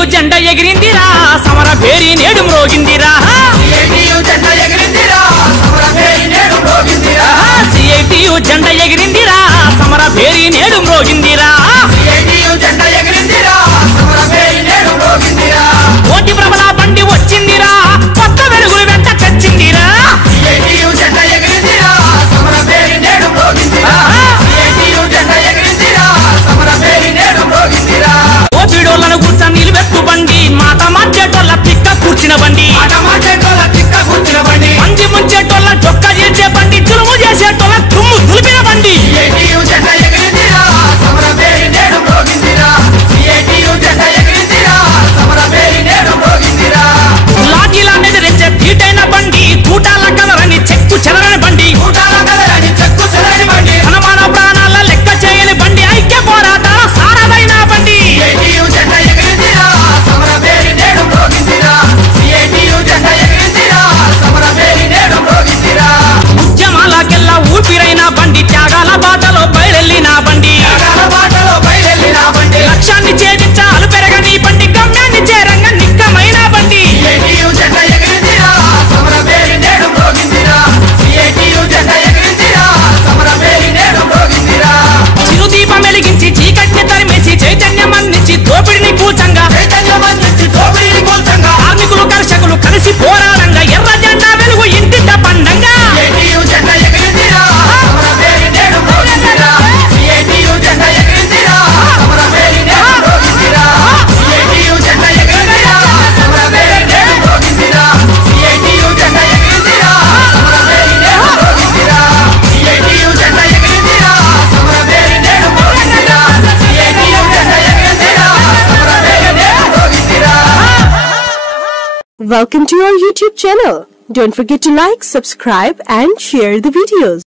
CITU జెండా ఎగిరిందిరా సమర పేరి నేడు మ్రోగిందిరా సిఐటియు జెండా ఎగిరిందిరా సమర పేరి నేడు మ్రోగిందిరా సిఐటియు జెండా ఎగిరిందిరా సమర పేరి నేడు మ్రోగిందిరా సిఐటియు జెండా ఎగిరిందిరా సమర పేరి నేడు మ్రోగిందిరా కోటి ప్రబల బండి వచ్చిందిరా కొత్త వెలుగులు వెంట తెచ్చిందిరా సిఐటియు జెండా ఎగిరిందిరా సమర పేరి నేడు మ్రోగిందిరా సిఐటియు జెండా ఎగిరిందిరా సమర పేరి నేడు మ్రోగిందిరా ఓపిడోళ్ళను కూర్చొని నిలబెట్టు బండి మాట మార్చేటోళ్ళ తిక్క కూర్చిన బండి ఆట మాటేటోళ్ళ తిక్క కూర్చిన బండి మంచి ముంచేటోళ్ళ చొక్క చేసే బండి తులుము చేసేటోళ్ళ తుమ్ము తులిపిన బండి సిఐటియు జెండా ఎగిరిందిరా సమర పేరి నేడు మ్రోగిందిరా సిఐటియు జెండా ఎగిరిందిరా సమర పేరి నేడు మ్రోగిందిరా లాఠీల మీద రెచ్చే తీటైన బండి కూటాల కలరని చెక్కు చెదరని బండి కూటాల కదలని చెక్కు చెదరని బండి హనుమాన ప్రాణాల లెక్క చేయని బండి ఐక్య పోరాటాల సారదైన బండి సిఐటియు జెండా ఎగిరిందిరా సమర పేరి నేడు మ్రోగిందిరా సిఐటియు జెండా ఎగిరిందిరా సమర పేరి నేడు మ్రోగిందిరా ఉద్యమాలకెల్లా ఊపిరైన బండి త్యాగాల బాటలో బయలెళ్ళిన బండి త్యాగాల బాటలో బయలెళ్ళిన బండి లక్ష్యాన్ని ఛేదించాలు పెరగని బండి గమ్యాన్ని చేరంగా నిక్కమైన బండి సిఐటియు జెండా ఎగిరిందిరా సమర పేరి నేడు మ్రోగిందిరా సిఐటియు జెండా ఎగిరిందిరా సమర పేరి నేడు మ్రోగిందిరా చిరుదీపం వెలిగించి చీకటిని తరిమేసి చైతన్యం అందించి దోపిడిని కూచంగా చైతన్యం అందించి దోపిడిని కూల్చంగా కార్మికులు కర్షకులు కలిసి పోరాడంగా ఎర్ర జెండా వెలుగు ఇంటింట పండంగా సిఐటియు జెండా ఎగిరిందిరా సమర పేరి నేడు మ్రోగిందిరా సిఐటియు జెండా ఎగిరిందిరా సమర పేరి నేడు మ్రోగిందిరా సిఐటియు జెండా ఎగిరిందిరా సమర పేరి నేడు మ్రోగిందిరా సిఐటియు జెండా ఎగిరిందిరా సమర పేరి నేడు మ్రోగిందిరా సిఐటియు జెండా ఎగిరిందిరా సమర పేరి నేడు మ్రోగిందిరా సిఐటియు జెండా ఎగిరిందిరా సమర పేరి నేడు మ్రోగిందిరా Welcome to our YouTube channel. Don't forget to like, subscribe and share the videos.